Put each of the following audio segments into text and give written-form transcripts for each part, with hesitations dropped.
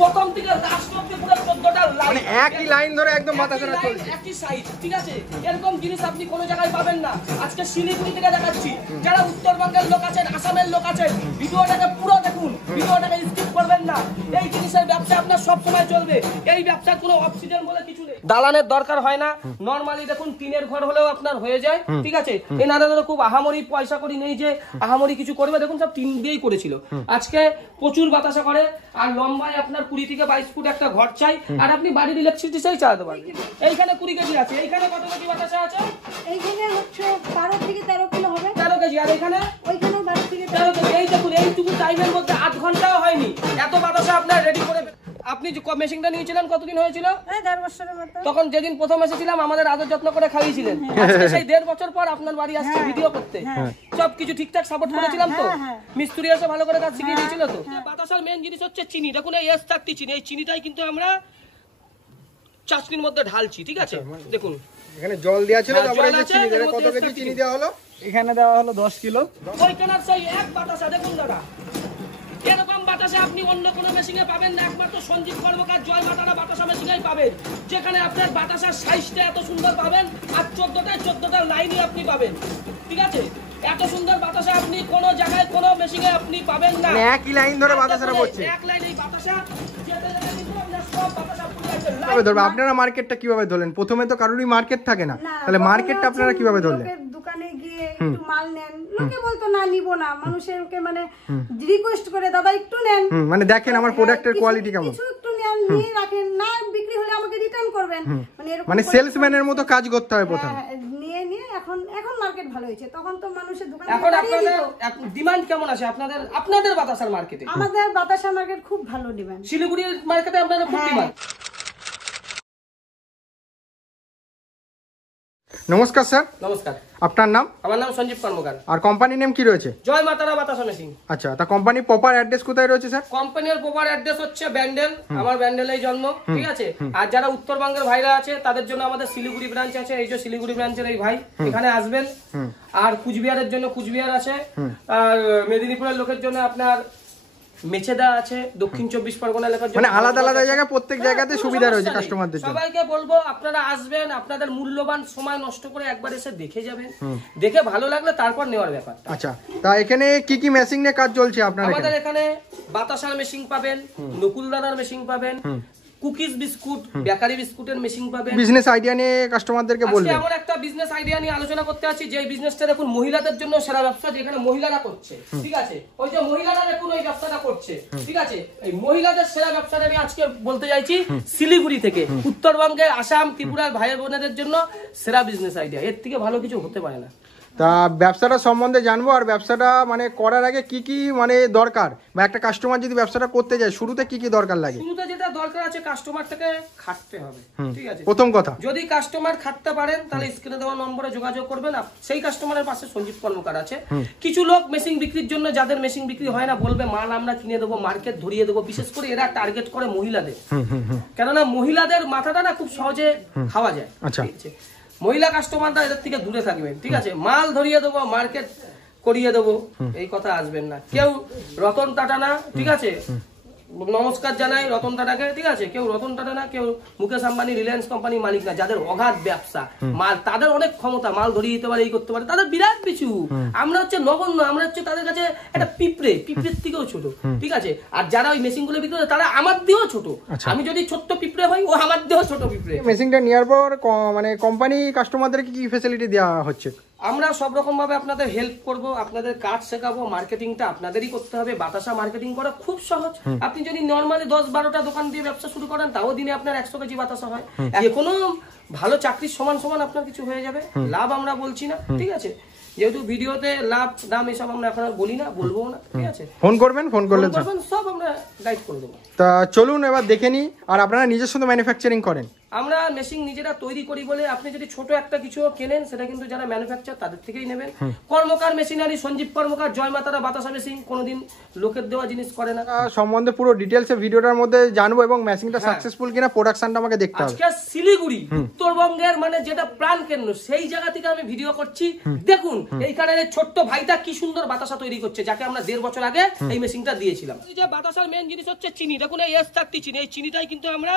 প্রথম থেকে লাস্ট অবধি পুরো 14টা লাইন, মানে একই লাইন ধরে একদম বাতাসারা চলছে, একই সাইজ, ঠিক আছে? এরকম জিনিস আপনি কোনো জায়গায় পাবেন না। আজকে শিলিগুড়ি থেকে দেখাচ্ছি, যারা উত্তরবঙ্গের লোক আছেন, আসামের লোক আছেন, ভিডিওটাকে পুরো দেখুন, ভিডিওটাকে স্কিপ করবেন না। এই জিনিসের ব্যবসা আপনার সব সময় চলবে, এই ব্যবসার কোনো অক্সিজেন বলে কিছু নেই, দালানের দরকার হয় না। নরমালি দেখুন টিনের ঘর হলেও আপনার হয়ে যায়, ঠিক আছে? এনারা খুব আহামরি পয়সা করি নেই যে আহামরি কিছু করবে, দেখুন সব টিন দিয়েই করেছিল। আজকে প্রচুর বাতাসা করে, আর লম্বায় আপনার 20 থেকে 22 ফুট একটা ঘর চাই, আর আপনি বাড়ির ইলেকট্রিসিটি চাই চালাতে পারবেন। এইখানে 20 কেজি আছে, এইখানে কত কেজি বাতাসা আছে? এইখানে হচ্ছে 12 থেকে 13 কিলো হবে, 13 কেজি। আর এখানে ওইখানেও 12 থেকে 13 কেজি। এই দেখুন, এইটুকু টাইমের মধ্যে 8 ঘন্টাও হয়নি, এত বাতাসা আপনার রেডি করে। আপনি যে মেশিনটা নিয়েছিলেন কতদিন হয়েছিল? 1.5 বছরের মতো। তখন যেদিন প্রথম এসেছিলাম আমাদের আদর যত্ন করে খাইয়েছিলেন, আজকে সেই 1.5 বছর পর আপনার বাড়ি আসছে ভিডিও করতে, সব কিছু ঠিকঠাক সাপোর্ট করেছিলাম তো? মিস্ত্রি এসে ভালো করে কাজ শিখিয়ে দিয়েছিল তো? বাতাসার মেন জিনিস হচ্ছে চিনি। দেখুন এই S30 চিনি, এই চিনিটাই কিন্তু আমরা চাশনির মধ্যে ঢালছি, ঠিক আছে? দেখুন এখানে জল দেওয়া ছিল, তারপরে এই চিনি দেওয়া। কত কেজি চিনি দেওয়া হলো? এখানে দেওয়া হলো 10 কিলো। ওইখানের সেই এক বাতাসা দেখুন দাদা, এরকম বাতাসা আপনি অন্য কোনো মেশিনে পাবেন না, একমাত্র সঞ্জীব কর্মকার জয় মাতারা বাতাসা মেশিনেই পাবেন, যেখানে আপনার বাতাসার সাইজটা এত সুন্দর পাবেন, আর 14টা লাইনই আপনি পাবেন, ঠিক আছে? এত সুন্দর বাতাসা আপনি কোনো জায়গায় কোনো মেশিনে আপনি পাবেন না। মানে একই লাইন ধরে বাতাসারা পড়ছে, এক লাইনেই বাতাসা, যেতে যেতে কিন্তু আপনার সব বাতাসা পুরো যাচ্ছে। কিভাবে ধরবে আপনারা? মার্কেটটা কিভাবে ধরলেন? প্রথমে তো কারোরই মার্কেট থাকে না, তাহলে মার্কেটটা আপনারা কিভাবে ধরলেন? দোকানে গিয়ে একটু মাল নেন, লোকে বলতো না নিব না, মানুষেরকে মানে রিকোয়েস্ট করে দাদা একটু নেন, মানে দেখেন আমার প্রোডাক্টের কোয়ালিটি কেমন, কিছু একটু নেন, নিয়ে রাখেন, না বিক্রি হলে আমাকে রিটার্ন করবেন, মানে সেলসম্যানের মতো কাজ করতে হয় প্রথমে। নিয়ে এখন মার্কেট ভালো হয়েছে, তখন তো মানুষের দোকানে। এখন আপনাদের ডিমান্ড কেমন আছে আপনাদের বাতাসার মার্কেটে? আমাদের বাতাসা মার্কেট খুব ভালো ডিমান্ড, শিলিগুড়ির মার্কেটে আপনাদের খুব ডিমান্ড। নমস্কার স্যার। নমস্কার। আপনার নাম? আমার নাম সঞ্জীব কর্মকার। আর কোম্পানির নেম কি রয়েছে? জয় মাতারা বাতাসা মেশিন। আচ্ছা, তা কোম্পানির প্রপার অ্যাড্রেস কোথায় রয়েছে স্যার? কোম্পানির প্রপার অ্যাড্রেস হচ্ছে ব্যান্ডেল, আমার ব্যান্ডেলেই জন্ম, ঠিক আছে? আর যারা উত্তরবঙ্গের ভাইরা আছে তাদের জন্য আমাদের শিলিগুড়ি ব্রাঞ্চ আছে, এই যে শিলিগুড়ি ব্রাঞ্চের এই ভাই এখানে আসবেন। আর কুচবিহারের জন্য কুচবিহার আছে, আর মেদিনীপুরের লোকের জন্য আপনার মেছেদা আছে, দক্ষিণ 24 পরগনা এলাকার জন্য, মানে আলাদা আলাদা জায়গায় প্রত্যেক জায়গাতে সুবিধা রয়েছে কাস্টমারদের জন্য। সবাইকে বলবো আপনারা আসবেন, আপনাদের মূল্যবান সময় নষ্ট করে একবার এসে দেখে যাবেন, দেখে ভালো লাগলে তারপর নেওয়ার ব্যাপার। আচ্ছা, তা এখানে কি কি মেশিন নিয়ে কাজ চলছে আপনাদের? আমাদের এখানে বাতাসার মেশিন পাবেন, নকুলদানার মেশিন পাবেন, কুকিজ বিস্কুট, বেকারি বিস্কুটের মেশিন পাবেন। বিজনেস আইডিয়া নিয়ে কাস্টমারদেরকে বলবেন। আজকে এমন একটা বিজনেস আইডিয়া নিয়ে আলোচনা করতে আছি, যে বিজনেসটা দেখুন মহিলাদের জন্য সেরা ব্যবসা, যেখানে মহিলারা করছে, ঠিক আছে? ওই যে মহিলারা দেখুন ওই ব্যবসাটা করছে, ঠিক আছে? এই মহিলাদের সেরা ব্যবসাটা আমি আজকে বলতে চাইছি, শিলিগুড়ি থেকে উত্তরবঙ্গে, আসাম, ত্রিপুরার ভাই বোনেদের জন্য সেরা বিজনেস আইডিয়া, এর থেকে ভালো কিছু হতে পারে না। তা ব্যবসাটা সম্বন্ধে জানবো, আর ব্যবসাটা মানে করার আগে কি কি মানে দরকার, বা একটা কাস্টমার যদি ব্যবসাটা করতে যায় শুরুতে কি কি দরকার লাগে? শুরুতে যেটা দরকার আছে, কাস্টমারটাকে খাটতে হবে, ঠিক আছে? প্রথম কথা, যদি কাস্টমার খাটতে পারেন তাহলে স্ক্রিনে দেওয়া নম্বরে যোগাযোগ করবেন, সেই কাস্টমারের পাশে সঞ্জীব কর্মকার আছে। কিছু লোক মেশিন বিক্রির জন্য, যাদের মেশিন বিক্রি হয় না, বলবে মাল আমরা কিনে দেবো, মার্কেট ধরিয়ে দেবো, বিশেষ করে এরা টার্গেট করে মহিলাদের, কেননা মহিলাদের মাথাটা না খুব সহজে খাওয়া যায়, ঠিক আছে? মহিলা কাস্টমাররা এদের থেকে দূরে থাকবেন, ঠিক আছে? মাল ধরিয়ে দেবো, মার্কেট করিয়ে দেবো, এই কথা আসবেন না। কেউ রতন টাটা না, ঠিক আছে? নমস্কার জানাই রতন টাটাকে, ঠিক আছে? কেউ রতন টাটা না, কেউ মুকেশ আম্বানি, রিলায়েন্স কোম্পানির মালিক না, যাদের অগাধ ব্যবসা, মাল তাদের অনেক ক্ষমতা, মাল ধরিয়ে দিতে পারে, এই করতে পারে, তাদের বিরাট কিছু। আমরা হচ্ছে নগণ্য, আমরা হচ্ছে তাদের কাছে একটা পিঁপড়ের থেকেও ছোট, ঠিক আছে? আর যারা ওই মেশিন গুলো বিক্রি করে তারা আমার দিয়েও ছোট। আমি যদি ছোট্ট পিঁপড়ে হই, ও আমার দিয়েও ছোট পিঁপড়ে। মেশিনটা নেওয়ার পর মানে কোম্পানি কাস্টমারদেরকে কি ফ্যাসিলিটি দেওয়া হচ্ছে? আমরা সব রকম ভাবে আপনাদের হেল্প করব, আপনাদের কাজ শেখাবো, মার্কেটিংটা আপনাদেরই করতে হবে। বাতাসা মার্কেটিং করা খুব সহজ। আপনি যদি নরমালি 10-12টা দোকান দিয়ে ব্যবসা শুরু করেন, তাও দিনে আপনার 100 কেজি বাতাসা হয়। যে কোনো ভালো চাকরির সমান সমান আপনার কিছু হয়ে যাবে। লাভ আমরা বলছি না, ঠিক আছে? যেহেতু ভিডিওতে লাভ দাম এসব আমরা এখন আর বলি না, বলবো না, ঠিক আছে? ফোন করবেন, ফোন করলে সব আমরা গাইড করে দেবো। তা চলুন এবার দেখে নিই। আর আপনারা নিজস্ব ম্যানুফ্যাকচারিং করেন? আমরা মেশিন নিজেরা তৈরি করি বলে আপনি যদি ছোট একটা কিছু কেনেন সেটা কিন্তু যারা ম্যানুফ্যাকচার তাদের থেকেই নেবেন। কর্মকার মেশিনারি, সঞ্জীব কর্মকার, জয় মাতারা বাতাসা মেশিন কোনোদিন লোকের দেওয়া জিনিস করে না। সম্বন্ধে পুরো ডিটেলসে ভিডিওটার মধ্যে জানবো এবং মেশিনটা সাকসেসফুল কিনা প্রোডাকশনটা আমাকে দেখতে হবে। আজকে শিলিগুড়ি উত্তরবঙ্গের মানে যেটা প্রাণ কেন্দ্র সেই জায়গা থেকে আমি ভিডিও করছি। দেখুন এইখানে ছোট্ট ভাইটা কি সুন্দর বাতাসা তৈরি করছে, যাকে আমরা 1.5 বছর আগে এই মেশিনটা দিয়েছিলাম। এই যে বাতাসার মেন জিনিস হচ্ছে চিনি। দেখুন এই S30 চিনি, এই চিনিটাই কিন্তু আমরা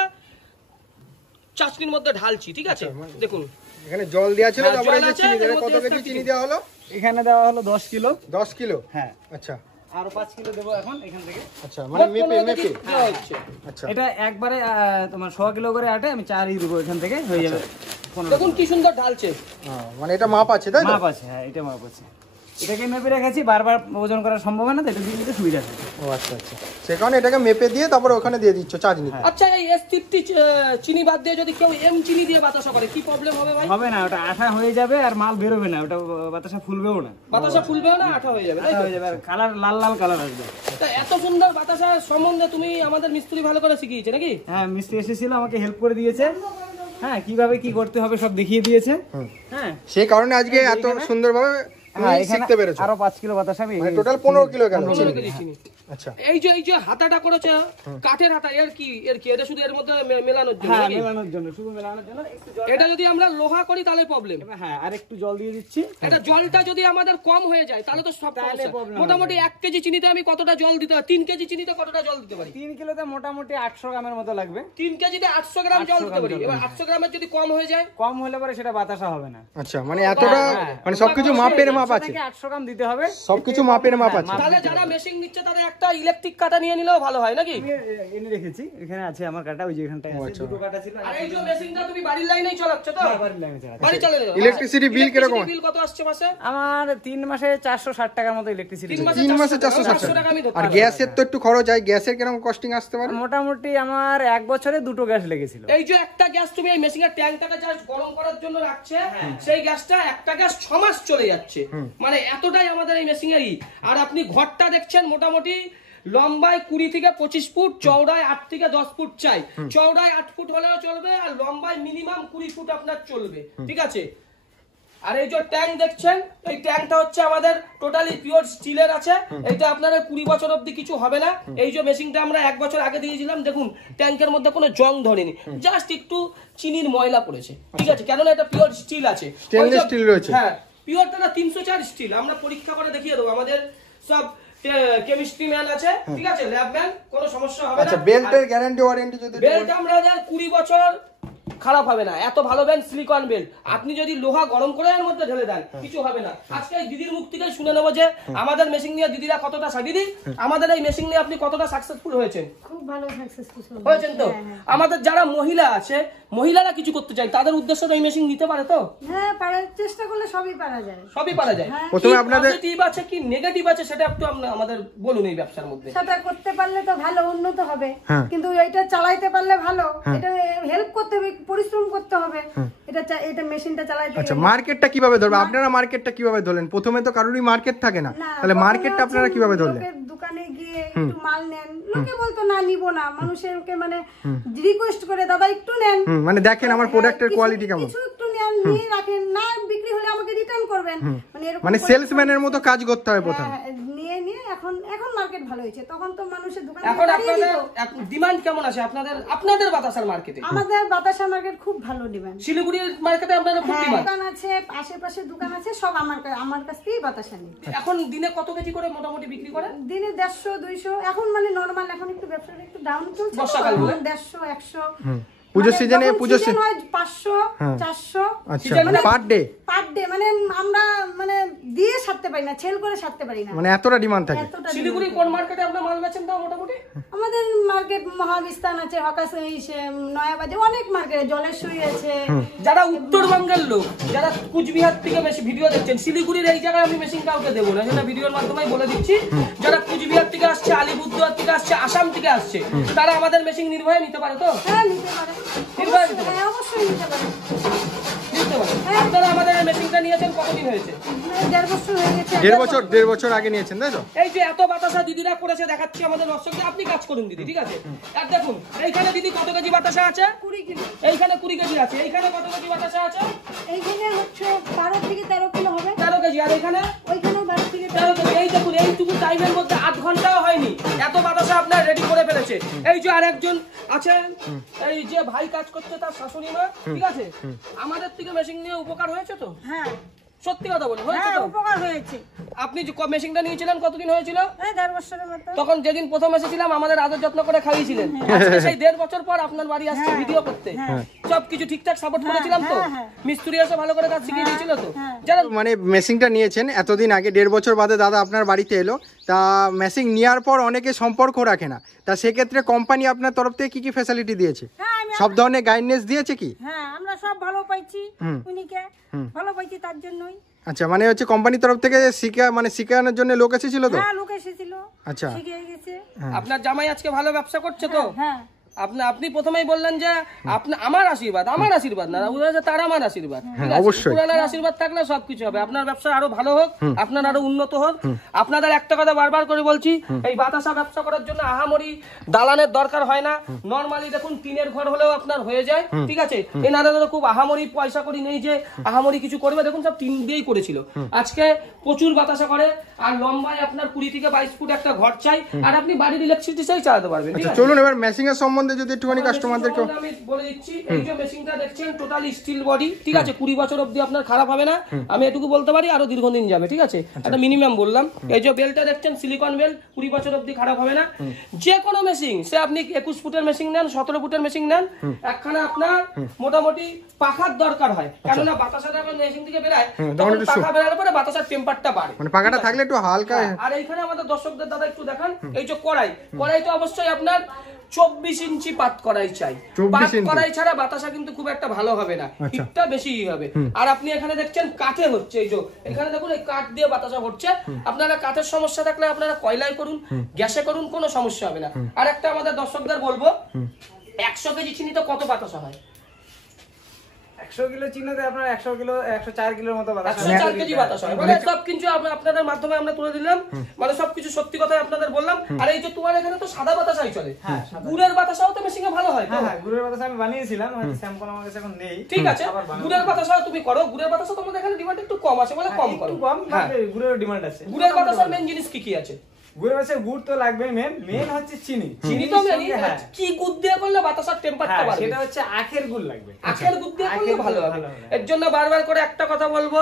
চাশনির মধ্যে ঢালছি, ঠিক আছে? দেখুন এখানে জল দেওয়া ছিল, হ্যাঁ, তারপরে জল যে আছে, চিনি এর দেওয়া, মধ্যে কত কেজি চিনি দেওয়া হলো? এখানে দেওয়া হলো 10 কিলো। 10 কিলো। হ্যাঁ, আচ্ছা আরো 5 কিলো দেবো এখন এখান থেকে। আচ্ছা, মানে মোট 15 মেপে কেজি দেওয়া হচ্ছে। আচ্ছা, এটা একবারে তোমার 100 কিলো করে আটে আমি 4ই দেবো এখান থেকে, হয়ে যাবে 15। দেখুন কি সুন্দর ঢালছে। মানে এটা মাপ আছে তাই তো? মাপ আছে, হ্যাঁ এটা মাপ আছে। এটাকে মেপে রেখেছি, বারবার ওজন করা সম্ভব হয় না, তো এটা দিয়ে দিতে সুবিধা আছে। ও আচ্ছা আচ্ছা, সে কারণে এটাকে মেপে দিয়ে তারপরে ওখানে দিয়ে দিচ্ছ চাটনি। আচ্ছা এই S30 চিনি বাদ দিয়ে যদি কেউ এম চিনি দিয়ে বাতাসা করে কি প্রবলেম হবে ভাই? হবে না, ওটা আঠা হয়ে যাবে আর মাল বেরোবে না, ওটা বাতাসা ফুলবেও না। বাতাসা ফুলবেও না, আঠা হয়ে যাবে, তাই আঠা তো? হয়ে যাবে আর কালার লাল লাল কালার আসবে। তা এত সুন্দর বাতাসা সম্বন্ধে তুমি আমাদের মিস্ত্রি ভালো করে শিখিয়েছে নাকি? হ্যাঁ, মিস্ত্রি এসেছিল, আমাকে হেল্প করে দিয়েছে। হ্যাঁ, কিভাবে কি করতে হবে সব দেখিয়ে দিয়েছে। হ্যাঁ, সেই কারণে আজকে এত সুন্দরভাবে হ্যাঁ, এখানে শিখতে পেরেছো। আরো 5 কিলো বাতাসা আমি টোটাল 15 কিলো গেল। 15 কেজি চিনি। আচ্ছা, এই যে হাতাটা করেছে কাঠের হাতা, এর কি এটা শুধু এর মধ্যে মেলানোর জন্য হ্যাঁ নাকি? মেলানোর জন্য, শুধু মেলানোর জন্য একটু জল। এটা যদি আমরা লোহা করি তাহলে প্রবলেম। হ্যাঁ, আর একটু জল দিয়ে দিচ্ছি। এটা জলটা যদি আমাদের কম হয়ে যায় তাহলে তো সব তাহলে সমস্যা। problem মোটামুটি 1 কেজি চিনিতে আমি কতটা জল দিতে পারি? 3 কেজি চিনিতে কতটা জল দিতে পারি? 3 কিলোতে মোটামুটি 800 গ্রামের মতো লাগবে। 3 কেজিতে 800 গ্রাম জল 800 দিতে পারি। গ্রাম জল, এবার 800 গ্রামের যদি কম হয়ে যায় কম হলে পরে সেটা বাতাসা হবে না। আচ্ছা, মানে এতটা মানে সবকিছু মাপের মাপ আছে, 800 গ্রাম দিতে হবে। সবকিছু মাপের মাপ আছে। তাহলে যারা মেশিন নিচ্ছে তারা একটা ইলেকট্রিক কাটা নিয়ে নিলেও ভালো হয় নাকি? আমি এনে রেখেছি, এখানে আছে আমার কাটা, ওই যে এখানটায় আছে, দুটো কাটা ছিল। আর এই যে মেশিনটা তুমি বাড়ির লাইনেই চালাচ্ছ তো? বাড়ির লাইনে চালাচ্ছি। বাড়ি চালানো ইলেকট্রিসিটি বিল কিরকম? বিল কত আসছে মাসে? আমার 3 মাসে 460 টাকার মতো ইলেকট্রিসিটি। 3 মাসে 460 টাকা আমি ধরতে আর পারবো। গ্যাসের তো একটু খরচ হয়, গ্যাসের কিরকম কস্টিং আসতে পারে? মোটামুটি আমার 1 বছরে 2টো গ্যাস লেগেছিল। এই যে একটা গ্যাস তুমি এই মেশিনের ট্যাঙ্কটাকে জাস্ট গরম করার জন্য রাখছে, সেই গ্যাসটা একটা গ্যাস 6 মাস চলে যাচ্ছে। মানে এতটাই আমাদের এই মেশিনেরই। আর আপনি ঘরটা দেখছেন মোটামুটি লম্বায় 20 থেকে 25 ফুট, চওড়ায় 8 থেকে 10 ফুট চাই। চওড়ায় 8 ফুট হলেও চলবে আর লম্বায় মিনিমাম 20 ফুট আপনার চলবে, ঠিক আছে? আর এই যে ট্যাঙ্ক দেখছেন, এই ট্যাঙ্কটা হচ্ছে আমাদের টোটালি পিওর স্টিলের আছে। এটা আপনার 20 বছর অবধি কিছু হবে না। এই যে মেশিনটা আমরা 1 বছর আগে দিয়েছিলাম, দেখুন ট্যাঙ্কের মধ্যে কোনো জং ধরেনি, জাস্ট একটু চিনির ময়লা পড়েছে, ঠিক আছে? কেননা এটা পিওর স্টিল আছে, Stainless steel রয়েছে। হ্যাঁ, পিওরটা না 304 স্টিল। আমরা পরীক্ষা করে দেখিয়ে দেবো, আমাদের সব কেমিস্ট্রি ম্যান আছে, ঠিক আছে, ল্যাব ম্যান, কোনো সমস্যা হবে না। আচ্ছা, বেল্টের গ্যারান্টি ওয়ারেন্টি যদি বেল্ট আমরা 20 বছর খারাপ হবে না, এত ভালো বেল্ট, সিলিকন বেল্ট। আপনি যদি লোহা গরম করে এর মধ্যে ঢেলে দেন কিছু হবে না। আজকে এই দিদির মুখ থেকে শুনে নেবো যে আমাদের মেশিন নিয়ে দিদিরা কতটা দিদি আমাদের এই মেশিন নিয়ে আপনি কতটা সাকসেসফুল হয়েছেন? খুব ভালো সাকসেসফুল হয়েছেন তো? আমাদের যারা মহিলা আছে, মহিলারা কিছু করতে চায়, তাদের উদ্দেশ্য এই মেশিন নিতে পারে তো? হ্যাঁ, পারার চেষ্টা করলে সবই পারা যায়। সবই পারা যায়। প্রথমে কি আপনাদের পজিটিভ আছে কি নেগেটিভ আছে সেটা একটু আমাদের বলুন এই ব্যবসার মধ্যে। সেটা করতে পারলে তো ভালো উন্নত হবে, হ্যাঁ। কিন্তু এটা চালাইতে পারলে ভালো। এটা হেল্প করতে হবে, পরিশ্রম করতে হবে। এটা মেশিনটা চালাইতে আচ্ছা, গেলে। মার্কেটটা কিভাবে ধরবে? আপনারা মার্কেটটা কিভাবে ধরলেন? প্রথমে তো কারোরই মার্কেট থাকে না, না, তাহলে প্রথমে মার্কেটটা আপনারা হচ্ছে কিভাবে ধরলেন? লোকের দোকানে গিয়ে একটু মাল নেন, লোকে বলতো না নিব না, মানুষেরকে মানে রিকোয়েস্ট করে দাদা একটু নেন, মানে দেখেন আমার প্রোডাক্টের কিছু- কোয়ালিটি কেমন। কিছু একটু নেন, নিয়ে রাখেন, না বিক্রি হলে আমাকে রিটার্ন করবেন। মানে এরকম মানে করে- সেলসম্যানের মতো কাজ করতে হয় প্রথমে। হ্যাঁ, নিয়ে এখন মার্কেট ভালো হয়েছে, তখন তো মানুষের দোকানে এখন দাঁড়িয়ে আপনাদের দিত। ডিমান্ড কেমন আছে আপনাদের বাতাসার মার্কেটে? আমাদের বাতাসা মার্কেট খুব ভালো ডিমান্ড। শিলিগুড়ির মার্কেটে আপনাদের খুব হ্যাঁ, ডিমান্ড। দোকান আছে, আশেপাশে দোকান আছে, সব আমার কাছ থেকেই বাতাসা নেই। এখন দিনে কত কেজি করে মোটামুটি বিক্রি করে? দিনে 150 200, এখন মানে নরমাল, এখন একটু ব্যবসাটা একটু ডাউন চলছে, বর্ষাকাল বলে? 150 100। পুজোর সিজনে পুজোর সিজন হয় 500 400 আচ্ছা, মানে পার ডে পার ডে। মানে আমরা মানে দিয়ে সারতে পারি না, সেল করে সারতে পারি না, মানে এতটা ডিমান্ড থাকে। এতটা শিলিগুড়ি কোন মার্কেটে আপনার মাল বেচেন তাও মোটামুটি? আমাদের মার্কেট মহাবিস্তান আছে, হকাস নয়াবাজে, অনেক মার্কেট, জলেশ্বরী আছে। যারা উত্তরবঙ্গের লোক, যারা কুচবিহার থেকে বেশি ভিডিও দেখছেন, শিলিগুড়ির এই জায়গায় আমি মেশিন কাউকে দেবো না, সেটা ভিডিওর মাধ্যমে বলে দিচ্ছি। যারা কুচবিহার থেকে আসছে, আলিপুরদুয়ার থেকে আসছে, আসাম থেকে আসছে, তারা আমাদের মেশিন নির্ভয়ে নিতে পারে তো? হ্যাঁ, নিতে পারে। নির্ভয়ে দিতে পারেন। হ্যাঁ, অবশ্যই নিতে পারেন। দিতে পারেন। আপনারা আমাদের এই মেশিনটা নিয়েছেন কতদিন হয়েছে? 1.5 বছর হয়ে গেছে। 1.5 বছর আগে নিয়েছেন তাই তো? এই যে এত বাতাসা দিদিরা করেছে দেখাচ্ছি আমাদের দর্শকদের, আপনি কাজ করুন দিদি, ঠিক আছে? আর দেখুন এইখানে দিদি কত কেজি বাতাসা আছে? 20 কিলো। এইখানে 20 কেজি আছে। এইখানে কত কেজি বাতাসা আছে? এইখানে হচ্ছে 12 থেকে 13 কিলো হবে। 13 কেজি। আর এইখানে ওইখানেও 12 থেকে 13 কেজি। এই দেখুন এইটুকু টাইমের মধ্যে 8 ঘন্টাও হয়নি এত বাতাসা আপনার রেডি করে ফেলেছে। এই যে আরেকজন আছেন, এই যে ভাই কাজ করছে তার শাশুড়ি মা, ঠিক আছে? আমাদের থেকে মেশিন নিয়ে উপকার হয়েছে তো? হ্যাঁ, সত্যি কথা বলুন, হয়েছে হ্যাঁ, তো? উপকার হয়েছে। আপনি যে মেশিনটা নিয়েছিলেন কতদিন হয়েছিল? এই 1.5 বছরের মতো। তখন যেদিন প্রথম এসেছিলাম আমাদের আদর যত্ন করে খাইয়েছিলেন। আজকে সেই 1.5 বছর পর আপনার বাড়ি আসছে ভিডিও করতে। সবকিছু ঠিকঠাক সাপোর্ট করেছিলাম তো? মিস্ত্রি এসে ভালো করে কাজ শিখিয়ে দিয়েছিল তো? যারা মানে মেশিনটা নিয়েছেন এতদিন আগে, 1.5 বছর বাদে দাদা আপনার বাড়িতে এলো, তা মেশিন নেওয়ার পর অনেকে সম্পর্ক রাখে না, তা সেক্ষেত্রে কোম্পানি আপনার তরফ থেকে কি কি ফ্যাসিলিটি দিয়েছে? হ্যাঁ, সব ধরনের গাইডনেস দিয়েছে কি? হ্যাঁ, আমরা সব ভালো পাইছি। উনিকে ভালো পাইছি তার জন্যই। আচ্ছা, মানে হচ্ছে কোম্পানির তরফ থেকে শিখানোর জন্য লোক এসেছিল তো? হ্যাঁ, লোক এসেছিল, আচ্ছা, শিখিয়ে গেছে। আপনার জামাই আজকে ভালো ব্যবসা করছে তো? হ্যাঁ, আপনি প্রথমেই বললেন যে আমার আশীর্বাদ না, বলেছে তার আমার আশীর্বাদ। ঠিক আছে? অবশ্যই। পুরানার আশীর্বাদ থাকলে সবকিছু হবে। আপনার ব্যবসা আরো ভালো হোক, আপনার আরো উন্নত হোক। আপনাদের একটা কথা বারবার করে বলছি, এই বাতাসা ব্যবসা করার জন্য আহামরি দালানের দরকার হয় না। নরমালি দেখুন টিনের ঘর হলেও আপনার হয়ে যায়, ঠিক আছে? এনারা খুব আহামরি পয়সা করি নেই যে আহামরি কিছু করবে। দেখুন সব টিন দিয়েই করেছিল। আজকে প্রচুর বাতাসা করে, আর লম্বায় আপনার 20 থেকে 22 ফুট একটা ঘর চাই, আর আপনি বাড়ির ইলেকট্রিসিটি চালাতে পারবেন। ঠিক আচ্ছা, আছে? চলুন এবার মেশিং এর সম্বন্ধে যদি একটুখানি কাস্টমারদেরকে। আমি বলে দিচ্ছি, এই যে মেশিনটা দেখছেন টোটাল স্টিল বডি, ঠিক আছে? 20 বছর অবধি আপনার খারাপ হবে না, আমি এটুকু বলতে পারি, আরো দীর্ঘদিন যাবে, ঠিক আছে? একটা মিনিমাম বললাম। এই যে বেলটা দেখছেন সিলিকন বেল, 20 বছর অবধি খারাপ হবে না। যে কোনো মেশিন, সে আপনি 21 ফুটের মেশিন নেন, 17 ফুটের মেশিন নেন, একখানা আপনার মোটামুটি পাখার দরকার হয়, কেননা বাতাসাটা যখন মেশিন থেকে বেরায় তখন পাখা বেরানোর পরে বাতাসার টেম্পারটা বাড়ে, মানে পাখাটা থাকলে একটু হালকা। আর এইখানে আমাদের দর্শকদের দাদা একটু দেখান, এই যে কড়াইটা অবশ্যই আপনার 24 ইঞ্চি পাত কড়াই চাই। পাত কড়াই ছাড়া বাতাসা কিন্তু খুব একটা ভালো হবে না, হিটটা বেশি হবে। আর আপনি এখানে দেখছেন কাঠে হচ্ছে, এই যে এখানে দেখুন এই কাঠ দিয়ে বাতাসা হচ্ছে। আপনারা কাঠের সমস্যা থাকলে আপনারা কয়লায় করুন, গ্যাসে করুন, কোনো সমস্যা হবে না। আর একটা আমাদের দর্শকদের বলবো, 100 কেজি চিনিতে কত বাতাসা হয়? 100 কিলো চিনিতে আপনার 104 কিলোর মতো বাতাস হয়। 104 কেজি বাতাস হয়। মানে সবকিছু আপনাদের মাধ্যমে আমরা তুলে দিলাম, মানে সবকিছু সত্যি কথাই আপনাদের বললাম। আর এই যে তোমার এখানে তো সাদা বাতাসাই চলে, গুড়ের বাতাসাও তো মেশিনে ভালো হয়। হ্যাঁ, গুড়ের বাতাস আমি বানিয়েছিলাম, স্যাম্পল আমার কাছে এখন নেই। ঠিক আছে, গুড়ের বাতাসাও তুমি করো। গুড়ের বাতাসা তোমাদের এখানে ডিমান্ড একটু কম আছে বলে কম করো। একটু কম, গুড়ের ডিমান্ড আছে। গুড়ের বাতাসার মেন জিনিস কি কি আছে? গুড়ের বাতাসে গুড় তো লাগবে, মেন হচ্ছে চিনি। চিনি তো মেন। কি গুড় দিয়ে করলে বাতাসার টেম্পারটা বাড়বে? সেটা হচ্ছে আখের গুড় লাগবে। আখের গুড় দিয়ে করলে ভালো হবে। এর জন্য বারবার করে একটা কথা বলবো,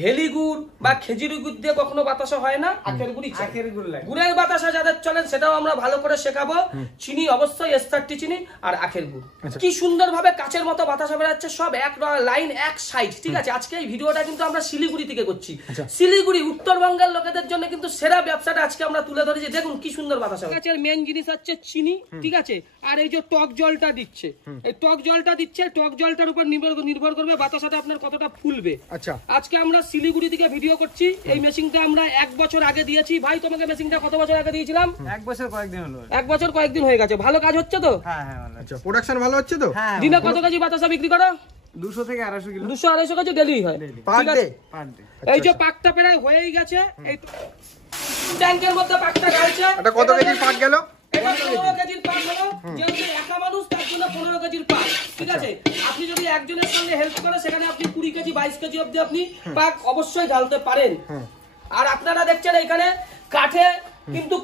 ভেলি গুড় বা খেজুরি গুড় দিয়ে কখনো বাতাসা হয় না, আখের গুড়ই চাই। আখের গুড় লাগবে। গুড়ের বাতাসা যাদের চলেন সেটাও আমরা ভালো করে শেখাবো। চিনি অবশ্যই S30 চিনি আর আখের গুড়। কি সুন্দরভাবে কাচের মতো বাতাসা বেরাচ্ছে, সব এক লাইন এক সাইড, ঠিক আছে? আজকে এই ভিডিওটা কিন্তু আমরা শিলিগুড়ি থেকে করছি। শিলিগুড়ি উত্তরবঙ্গের লোকেদের জন্য কিন্তু সেরা ব্যবসাটা আজকে আমরা তুলে ধরেছি। দেখুন কি সুন্দর বাতাসা। মেন জিনিস হচ্ছে চিনি, ঠিক আছে? আর এই যে টক জলটা দিচ্ছে, এই টক জলটা দিচ্ছে, টক জলটার উপর নির্ভর করবে বাতাসাটা আপনার কতটা ফুলবে। আচ্ছা, আজকে আমরা শিলিগুড়ি থেকে ভিডিও করছি। এই মেশিনটা আমরা 1 বছর আগে দিয়েছি। ভাই তোমাকে মেশিনটা কত বছর আগে দিয়েছিলাম? 1 বছর কয়েকদিন হলো। 1 বছর কয়েকদিন হয়ে গেছে। ভালো কাজ হচ্ছে তো? হ্যাঁ, ভালো। আচ্ছা, প্রোডাকশন ভালো হচ্ছে তো? হ্যাঁ, দিনে কত কেজি বাতাসা বিক্রি করো? 200 থেকে 250 কিলো। 200-250 কেজি ডেলি হয় পার ডে। এই যে পাকটা প্রায় হয়েই গেছে, এই ট্যাঙ্কের মধ্যে পাকটা গাইছে। এটা কত কেজির পাক গেল? এটা 15 কেজির পাক হলো। যেহেতু একা মানুষ তার জন্য 15 কেজির পাক, ঠিক আছে? আপনি যদি একজনের সঙ্গে হেল্প করে সেখানে আপনি 20 কেজি 22 কেজি অবধি আপনি পাক অবশ্যই ঢালতে পারেন। আর আপনারা দেখছেন এখানে কাঠে কিন্তু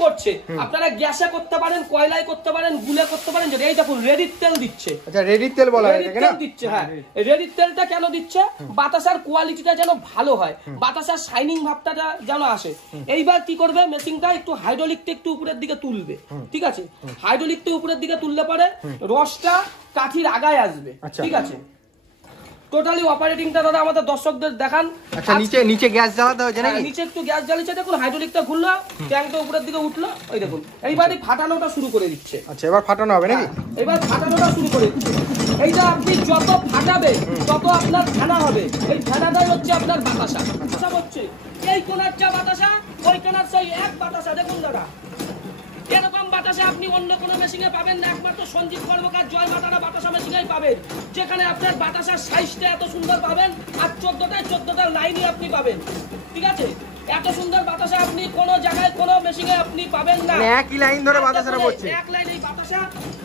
করছে, আপনারা গ্যাসে করতে পারেন, কয়লায় করতে পারেন, গুলে করতে পারেন। এই দেখুন রেডির তেল দিচ্ছে। আচ্ছা, রেডির তেল বলা হয় এটাকে না? দিচ্ছে, হ্যাঁ। রেডির তেলটা কেন দিচ্ছে? বাতাসার কোয়ালিটিটা যেন ভালো হয়, বাতাসার শাইনিং ভাবটা যেন আসে। এইবার কি করবে, মেশিনটা একটু হাইড্রোলিকটা একটু উপরের দিকে তুলবে, ঠিক আছে? হাইড্রোলিকটা উপরের দিকে তুললে পরে রসটা কাঠির আগায় আসবে, ঠিক আছে? টোটালি অপারেটিংটা দাদা আমাদের দর্শকদের দেখান। আচ্ছা, নিচে গ্যাস জ্বালাতে হচ্ছে নাকি? নিচে একটু গ্যাস জ্বালিয়েছে, দেখুন হাইড্রোলিকটা ঘুরলো, ট্যাঙ্কটা উপরের দিকে উঠলো, ওই দেখুন এইবারই ফাটানোটা শুরু করে দিচ্ছে। আচ্ছা, এবার ফাটানো হবে নাকি? এবার ফাটানোটা শুরু করে দিচ্ছে। এইটা আপনি যত ফাটাবে তত আপনার ফেনা হবে। এই ফেনাটাই হচ্ছে আপনার বাতাসা। বাতাসা হচ্ছে এই কোনার যা বাতাসা, ওই কোনার সেই এক বাতাসা। দেখুন দাদা, এরকম বাতাসা আপনি অন্য কোনো মেশিনে পাবেন না, একমাত্র সঞ্জীব কর্মকার জয় মাতারা বাতাসা মেশিনেই পাবেন, যেখানে আপনার বাতাসার সাইজটা এত সুন্দর পাবেন আর 14টা লাইনই আপনি পাবেন। ঠিক আছে, এত সুন্দর বাতাসা আপনি কোনো জায়গায় কোনো মেশিনে আপনি পাবেন না। মানে একই লাইন ধরে বাতাসাটা পড়ছে। এক লাইন এই বাতাসা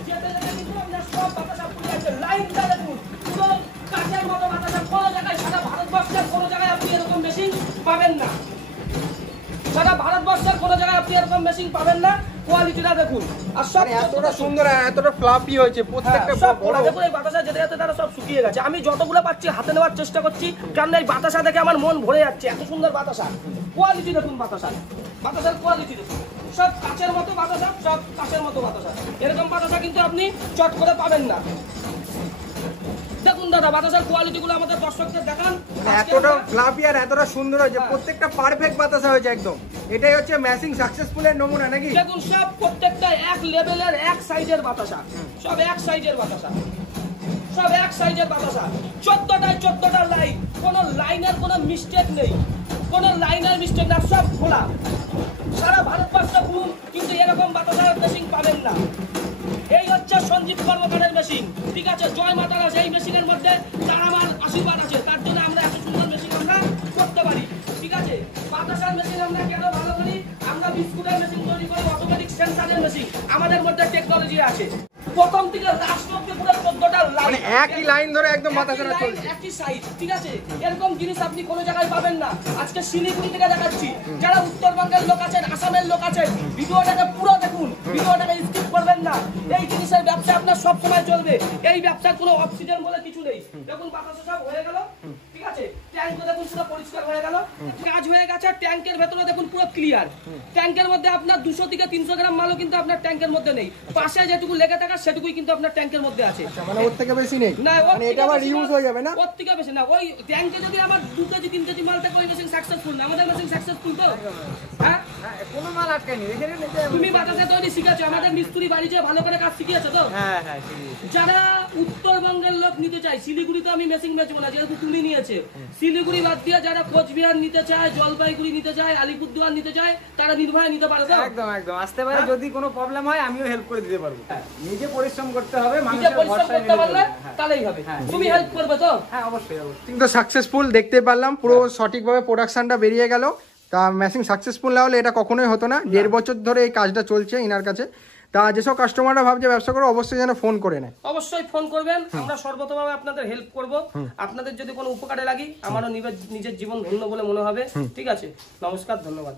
যেতে যেতে কিন্তু আপনার সব বাতাসা পড়ে যাচ্ছে, লাইনটা দেখুন পুরো কাঠের মতো বাতাসা। কোনো জায়গায় সারা ভারতবর্ষের কোনো জায়গায় আপনি এরকম মেশিন পাবেন না, সারা ভারতবর্ষের কোনো জায়গায় আপনি এরকম মেশিন পাবেন না। কোয়ালিটিটা দেখুন আর সব মানে এতটা সুন্দর আর এতটা ফ্লাফি হয়েছে প্রত্যেকটা সব বড়। দেখুন এই বাতাসা যেতে যেতে তারা সব শুকিয়ে গেছে। আমি যতগুলো পাচ্ছি হাতে নেওয়ার চেষ্টা করছি, কারণ এই বাতাসা দেখে আমার মন ভরে যাচ্ছে, এত সুন্দর বাতাসা। কোয়ালিটি দেখুন বাতাসার কোয়ালিটি দেখুন, সব কাচের মতো বাতাসা, সব কাচের মতো বাতাসা। এরকম বাতাসা কিন্তু আপনি চট করে পাবেন না। দেখুন দাদা বাতাসার কোয়ালিটি গুলো আমাদের দর্শকদের দেখান। এতটা ফ্লাফি আর এতটা সুন্দর হয়েছে, প্রত্যেকটা পারফেক্ট বাতাসা হয়েছে একদম। এটাই হচ্ছে ম্যাচিং সাকসেসফুলের নমুনা নাকি? দেখুন সব প্রত্যেকটা এক লেভেলের এক সাইজের বাতাসা, সব এক সাইজের বাতাসা, সব এক সাইজের বাতাসা। 14টা লাইন, কোনো লাইনের কোনো মিস্টেক নেই, কোনো লাইনের মিস্টেক না, সব খোলা। সারা ভারতবর্ষ ঘুরুন কিন্তু এরকম বাতাসার মেশিন পাবেন না। এই হচ্ছে সঞ্জীব কর্মকারের মেশিন। ঠিক আছে, জয় মাতারা সেই মেশিনের মধ্যে তার আমার আশীর্বাদ আছে, তার জন্য আমরা এত সুন্দর মেশিন আমরা করতে পারি। ঠিক আছে, বাতাসার মেশিন আমরা কেন ভালো করি? আমরা বিস্কুটের মেশিন তৈরি করি, অটোমেটিক সেন্সারের মেশিন, আমাদের মধ্যে টেকনোলজি আছে। প্রথম থেকে লাস্ট অবধি পুরো 14টা লাইন, মানে একই লাইন ধরে একদম বাতাসাটা চলছে। একই সাইজ। ঠিক আছে, এরকম জিনিস আপনি কোনো জায়গায় পাবেন না। আজকে শিলিগুড়ি থেকে দেখাচ্ছি, যারা উত্তরবঙ্গের লোক আছেন, আসামের লোক আছেন, ভিডিওটাকে পুরো দেখুন, ভিডিওটাকে স্কিপ করবেন না। এই জিনিসের ব্যবসা আপনার সব সময় চলবে, এই ব্যবসার কোনো অক্সিজেন বলে কিছু নেই। দেখুন বাতাসা সব হয়ে গেল। ঠিক আছে, ট্যাঙ্কও দেখুন পুরো পরিষ্কার হয়ে গেল, কাজ হয়ে গেছে। ট্যাঙ্কের ভেতরে দেখুন পুরো ক্লিয়ার। ট্যাঙ্কের মধ্যে আপনার 200 থেকে 300 গ্রাম মালও কিন্তু আপনার ট্যাঙ্কের মধ্যে নেই, পাশে যেটুকু লেগে থাকা সেটুকুই কিন্তু আপনার ট্যাঙ্কের মধ্যে আছে। মানে ওর থেকে বেশি নেই, না, মানে এটা আবার রিউজ হয়ে যাবে না? ওর থেকে বেশি না। ওই ট্যাঙ্কে যদি আমার 2 কেজি 3 কেজি মাল থাকে ওই মেশিন সাকসেসফুল না। আমাদের মেশিন সাকসেসফুল তো? হ্যাঁ, কোনো মাল আটকায়নি, দেখে নিন এই যে তুমি বাতাসা তৈরি শিখেছো, আমাদের মিস্ত্রি বাড়ি যেয়ে ভালো করে কাজ শিখিয়েছো তো? হ্যাঁ হ্যাঁ ঠিক আছে। যারা উত্তরবঙ্গের লোক নিতে চায়, শিলিগুড়িতে আমি মেশিন বেচবো না, যেহেতু তুমি নিয়েছে। শিলিগুড়ি বাদ দিয়ে যারা কোচবিহার নিতে চায়, জলপাইগুড়ি নিতে চায়, আলিপুরদুয়ার নিতে চায়, তারা নির্ভয়ে নিতে পারে তো? একদম একদম আসতে পারে, যদি কোনো প্রবলেম হয় আমিও হেল্প করে দিতে পারবো। নিজে পরিশ্রম করতে হবে, নিজে মানুষের পরিশ্রম ভরসায় করতে নিতে পারলে হবে। হ্যাঁ তাহলেই হবে। হ্যাঁ, তুমি হেল্প করবে তো? হ্যাঁ অবশ্যই অবশ্যই। কিন্তু সাকসেসফুল দেখতে পারলাম, পুরো সঠিকভাবে প্রোডাকশনটা বেরিয়ে গেল। তা মেশিন সাকসেসফুল না হলে এটা কখনোই হতো না। 1.5 বছর ধরে এই কাজটা চলছে ইনার কাছে। তা যেসব কাস্টমাররা ভাবছে ব্যবসা করো, অবশ্যই যেন ফোন করে নেয়। অবশ্যই ফোন করবেন, আমরা সর্বতভাবে আপনাদের হেল্প করব। আপনাদের যদি কোনো উপকারে লাগি, আমারও নিজের জীবন ধন্য বলে মনে হবে। ঠিক আছে, নমস্কার, ধন্যবাদ।